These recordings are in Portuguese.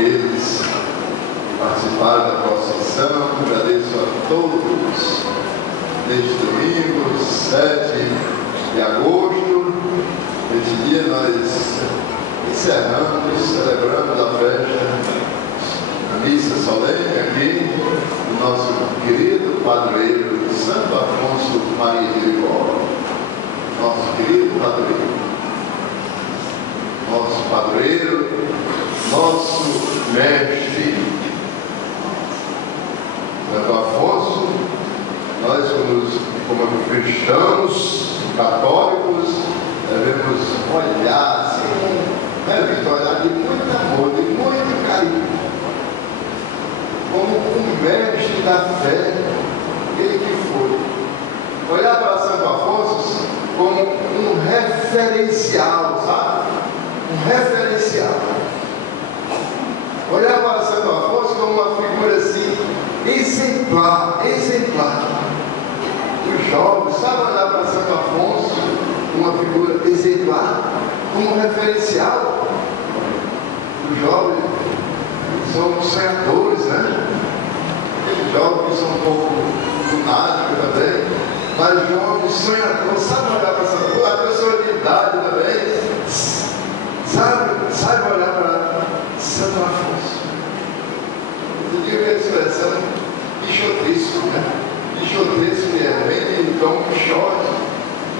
eles participaram da procissão. Agradeço a todos neste domingo, 7 de agosto. Neste dia nós encerramos, celebramos a festa, a missa solene aqui do nosso querido padroeiro Santo Afonso Maria de Ligório. Nosso querido padroeiro, nosso mestre Santo Afonso. Nós, como cristãos católicos, devemos olhar assim, olhar de muito amor, de muito carinho, como um mestre da fé, ele que foi. Olhar para Santo Afonso como um referencial, sabe? Um referencial. Olhar para Santo Afonso como uma figura assim, exemplar. Os jovens, sabe, olhar para Santo Afonso, uma figura exemplar, como referencial. Os jovens são sonhadores, né? Aqueles jovens que são um pouco lunáticos também, mas jovens sonhadores, sabe olhar para Santo Afonso, a pessoa de idade também, sabe olhar para Santo Afonso. Eu digo a expressão quixotesco, né? Quixotesco vem de Dom Quixote,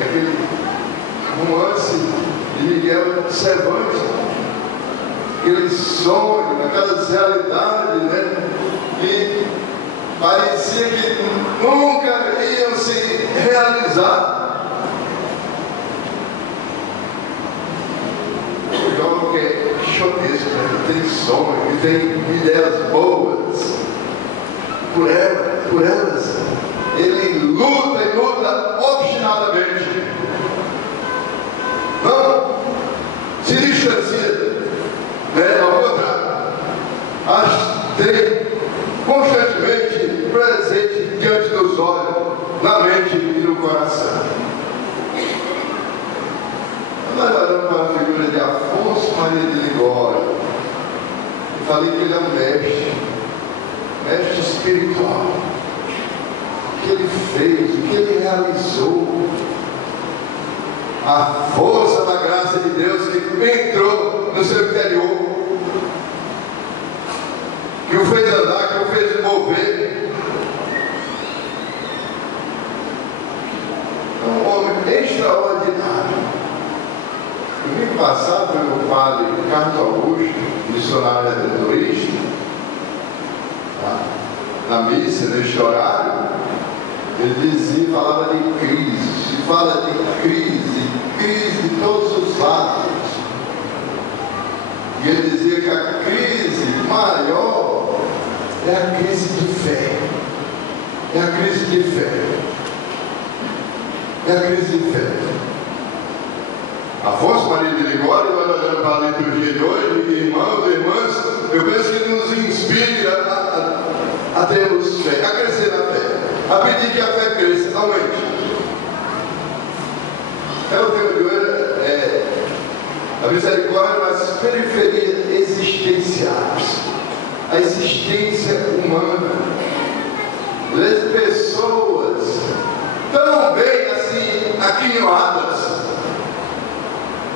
aquele romance de Miguel de Cervantes, aquele sonho, aquelas realidades, né? Que parecia que nunca iam se realizar. O jovem que é quixotesco, né? Que tem sonho, que tem ideias boas, por elas, ele luta e luta obstinadamente. Não se distancia, né? Ao contrário, tem constantemente presente diante dos olhos, na mente e no coração. Nós olhamos para a figura de Afonso Maria de Ligório. Eu falei que ele é um mestre espiritual. O que ele fez, o que ele realizou, a força da graça de Deus que entrou no seu interior, que o fez andar, que o fez mover. É um homem extraordinário. Domingo passado, pelo padre Carlos Augusto, missionário redentorista, na missa, neste horário, ele dizia, falava de crise, se fala de crise de todos os lados. E ele dizia que a crise maior é a crise de fé. É a crise de fé. É a crise de fé. Afonso Maria de Ligório, nós olhando para a liturgia de hoje, irmãos e irmãs, eu penso que nos inspira a termos fé, a crescer na fé, a pedir que a fé cresça, aumente. O tema de hoje a misericórdia nas periferias existenciais, a existência humana. Às vezes pessoas tão bem assim aquinhoadas,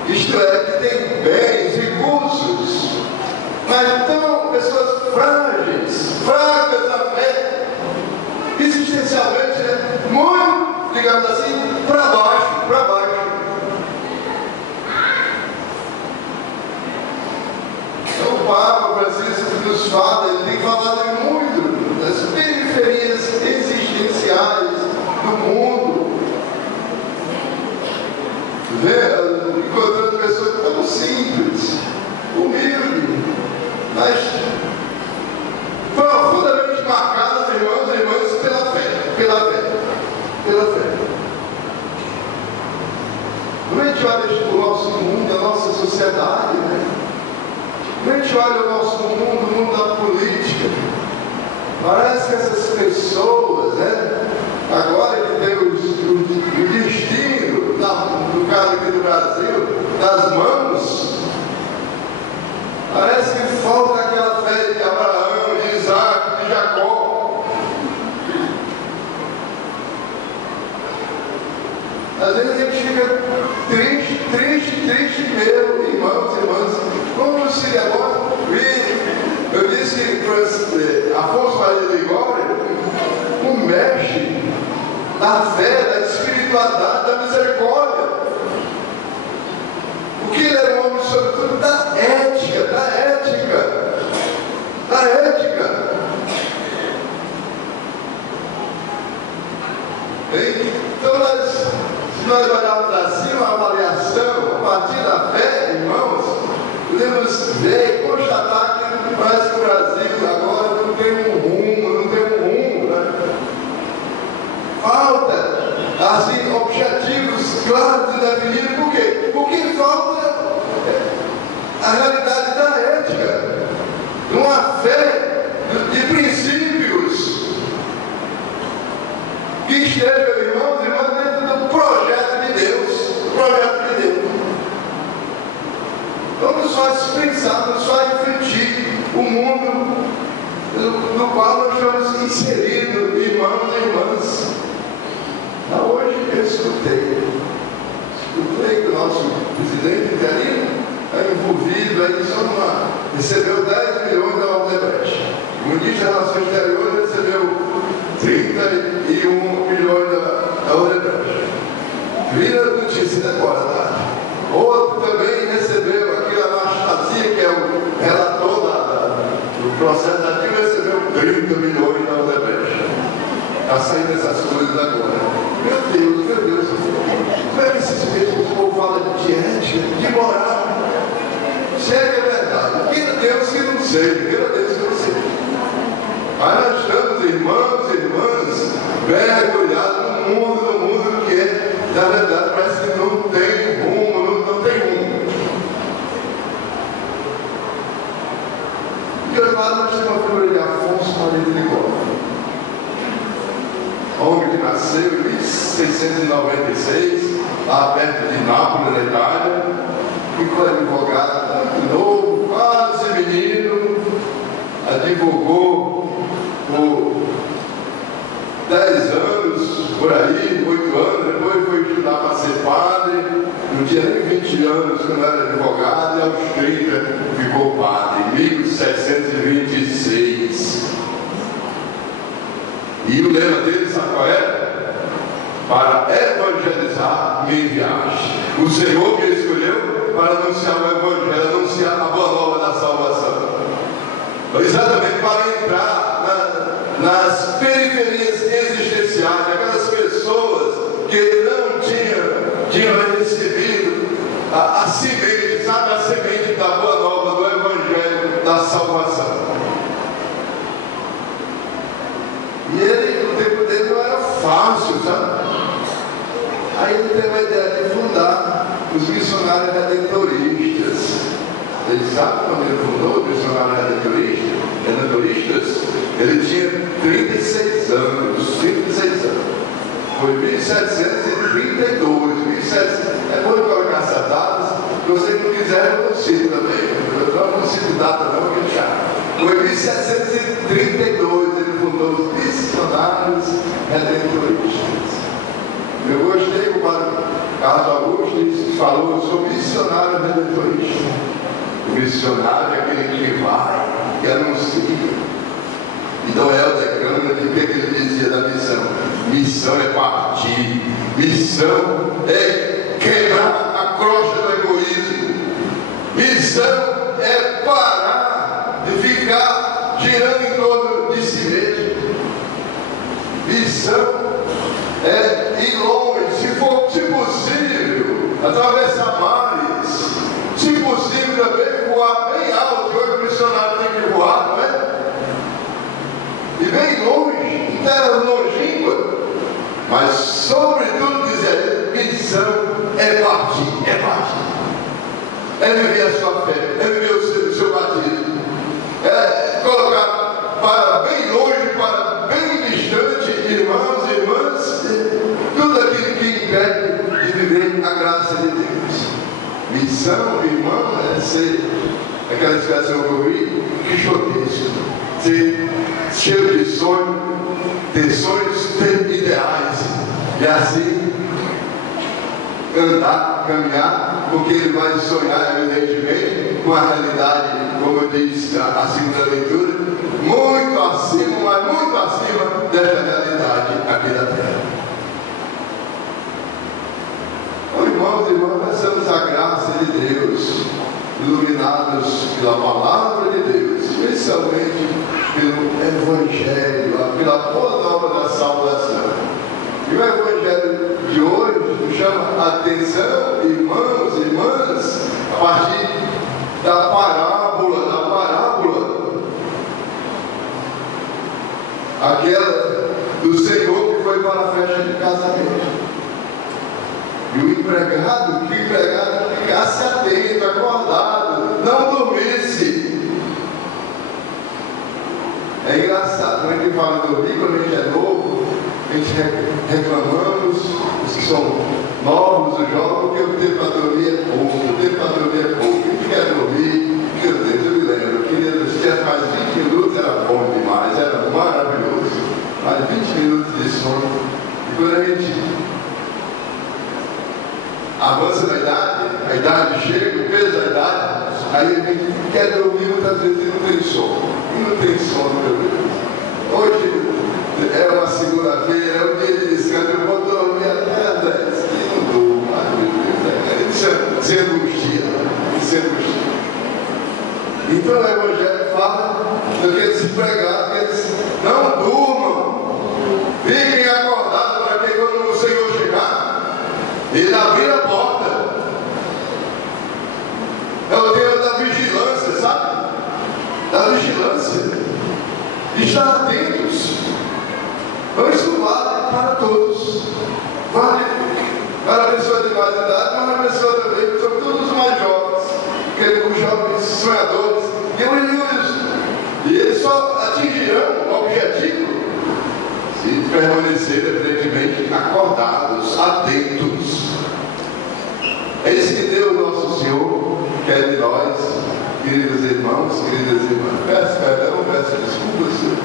isto é, que têm bens, recursos, mas tão pessoas frágeis, fracas na fé, existencialmente, né? Muito, digamos assim, para baixo. Então o Papa Francisco nos fala, ele tem falado muito das periferias existenciais do mundo. Encontrando pessoas tão simples, humildes, mas profundamente marcadas, irmãos e irmãs, pela fé. Quando a gente olha o nosso mundo, a nossa sociedade, né? Quando a gente olha o nosso mundo, o mundo da política, parece que essas pessoas, né? Agora ele tem o destino, no caso aqui do Brasil, das mãos. Parece que falta aquela da fé, da espiritualidade, da misericórdia. Porque ele era um homem, sobretudo, da ética, da ética, da ética. Então, se nós olharmos assim, uma avaliação, a partir da fé, irmãos, podemos ver e constatar que parece que o Brasil agora não tem um rumo, né? Falta, assim, objetivos claros e definidos. Por quê? Porque falta a realidade da ética, de uma fé, de princípios, que esteja, irmãos e irmãs, dentro do projeto de Deus. Então nos faz pensar, nos faz refletir o mundo no qual nós estamos inseridos, irmãos e irmãs. Hoje eu escutei que o nosso presidente interino é envolvido aí só recebeu 10 milhões da Odebrecht. O ministro das Relações Exteriores recebeu 31 milhões da Odebrecht. Vira notícia agora, tá? Outro também recebeu, aquele Anastasia, que é o relator do processo ativo, recebeu 30 milhões da Odebrecht. Está saindo essas coisas agora. Meu Deus. Como é que esses mesmos povo fala de ética, de moral? Se é que é verdade. Queira Deus que não sei. Mas nós estamos, irmãos e irmãs, mergulhados no mundo que é, na verdade, parece que não tem rumo, não tem rumo. E hoje lá nós temos uma figura de Afonso Maria de Ligório, homem que nasceu em 1696, lá perto de Nápoles, na Itália, ficou advogado muito novo, quase menino, advogou por 10 anos, por aí, 8 anos, depois foi estudar para ser padre, não tinha nem 20 anos quando era advogado, e aos 30 ficou padre, em 1726. E o lema dele, sabe qual era? Para evangelizar, me enviaste. O Senhor me escolheu para anunciar o Evangelho, anunciar a boa nova da salvação. Exatamente para entrar nas periferias existenciais, aquelas pessoas que não tinham recebido a semente, sabe, a semente da boa nova, do Evangelho da salvação. E ele, no tempo dele, não era fácil, sabe? Aí ele teve a ideia de fundar os missionários redentoristas. Ele sabe quando ele fundou os missionários redentoristas? Ele tinha 36 anos. Foi 1732. É bom colocar essas datas. Se você não quiser, eu não cito também. Eu não cito data, não, que é chato. Foi em 1732 ele fundou os missionários redentoristas. Eu gostei, o padre Carlos Augusto falou sobre missionário redentorista. O missionário é aquele que vai, que anuncia. Então Helder Câmara, o que ele dizia da missão? Missão é partir, missão é quebrar a crosta do egoísmo, missão é parar de ficar girando em torno de si mesmo, missão é ir longe, se possível, atravessar mares, se possível também voar bem alto, que hoje o missionário tem que voar, não é? E bem longe, em terras longínquas, mas sobretudo dizer, missão é partir, é viver a sua fé, é viver o seu batismo, é colocar para bem longe, para bem distante, irmãos e irmãs, tudo aquilo que impede de viver a graça de Deus. Missão, irmão, é ser aquela expressão que eu ouvi, quixotesco, ser cheio de sonhos, ter sonhos, ter ideais, e assim andar, caminhar, porque ele vai sonhar, evidentemente, com a realidade, como eu disse, a segunda leitura, muito acima, mas muito acima dessa realidade aqui da terra. irmã, peçamos a graça de Deus, iluminados pela palavra de Deus, especialmente pelo Evangelho, pela boa nova da salvação. E o Evangelho de hoje nos chama a atenção, irmãos e irmãs, a partir da parábola, aquela do Senhor que foi para a festa de casamento. E o empregado, que o empregado ficasse atento, acordado, não dormisse. É engraçado, quando a gente fala dormir, quando a gente é novo, a gente reclamamos, os que são novos, os jovens, porque o tempo para dormir é pouco, A gente quer dormir, meu Deus, eu me lembro, que tinha mais 20 minutos, era bom demais, era maravilhoso. Mais 20 minutos de sono. E quando a gente avança na idade, a idade chega, o peso da idade, aí a gente quer dormir muitas vezes e não tem sono. E não tem sono, meu Deus. Hoje é uma segunda-feira, é um dia de descanso, eu vou dormir até às 10. E não durmo, meu Deus. Isso se angustia. Então o Evangelho fala daqueles empregados, que eles não durmam, fiquem acordados para que quando o Senhor chegar, Ele abrir a porta. É o tempo da vigilância, sabe? Da vigilância. Estar atentos. Então isso vale para todos. Vale para a pessoa de mais idade, mas para a pessoa também, sobretudo os mais jovens, os jovens sonhadores. E eles só atingirão o objetivo se permanecerem, evidentemente, acordados, atentos. É isso que Deus, nosso Senhor, quer de nós, queridos irmãos, queridas irmãs. Peço perdão, peço desculpas, eu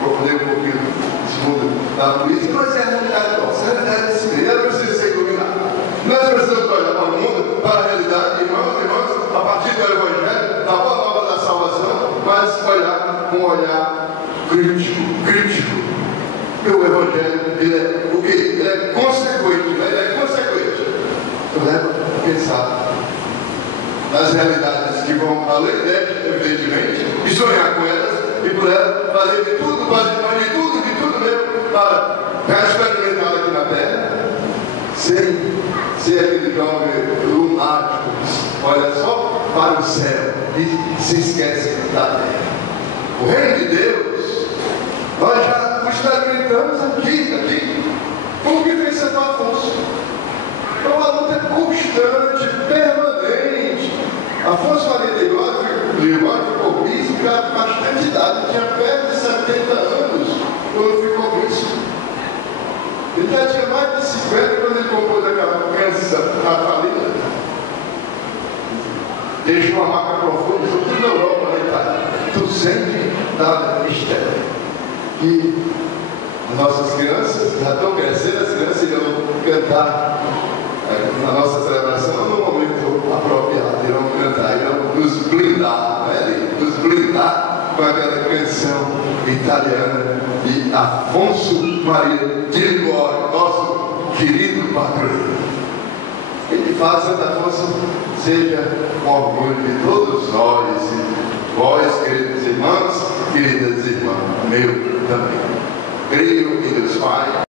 procurei um pouquinho desse mundo da política, mas é a realidade nossa, a realidade desse meio, ela precisa ser iluminada. Nós precisamos olhar para o mundo, para a realidade, irmãos e irmãs, a partir do Evangelho, da boa nova da salvação, mas olhar com um olhar crítico. E o Evangelho, ele é o quê? Ele é consequente, né? Ele é consequente. Eu levo a pensar nas realidades que vão além desta, evidentemente, e sonhar com elas, e por elas fazer de tudo mesmo, para experimentar aqui na Terra, sem ser aquele jovem lunático, olha só para o céu e se esquece da terra. O reino de Deus, nós já o experimentamos aqui. Como que fez Santo Afonso? É uma luta constante, permanente. Afonso Maria de Ligório ficou bispo já com bastante idade, tinha perto de 70 anos quando ficou bispo. Ele já tinha mais de 50 quando ele compôs aquela canção natalina. Deixou uma marca profunda, sobretudo na Europa, na Itália. Tu sempre dá mistério. E as nossas crianças já estão crescendo, as crianças irão cantar na nossa celebração no momento apropriado, irão cantar, irão nos blindar, nos blindar com aquela canção italiana de Afonso Maria de Ligório, nosso querido patrão. Que faça Santo Afonso seja um orgulho de todos nós, e vós, queridos irmãos, queridas irmãs, meu também. Creio em Deus Pai.